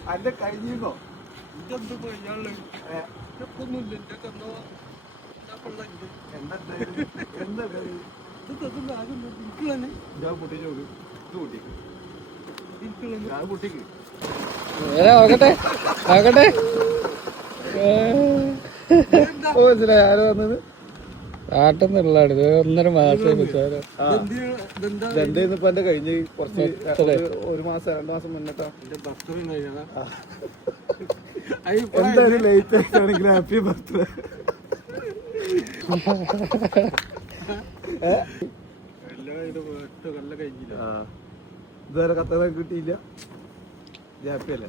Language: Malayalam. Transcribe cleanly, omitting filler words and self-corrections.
അന്റെ കഴിഞ്ഞോ നോക്കട്ടെ നോക്കട്ടെ മനസ്സിലായി ആര് വന്നത് നാട്ടിന്നുള്ളതാണ്. ഇത് 1.5 മാസം ഇപ്പൊ എന്റെ കഴിഞ്ഞ് കുറച്ച് 1 മാസം 2 മാസം മുന്നിട്ടാ എന്തായാലും ലേറ്റ് ആയിട്ടാണെങ്കിലും ഹാപ്പി ബർത്ത്ഡേ. ഇതുവരെ കത്തറ കിട്ടിയില്ല. ഹാപ്പി അല്ലേ?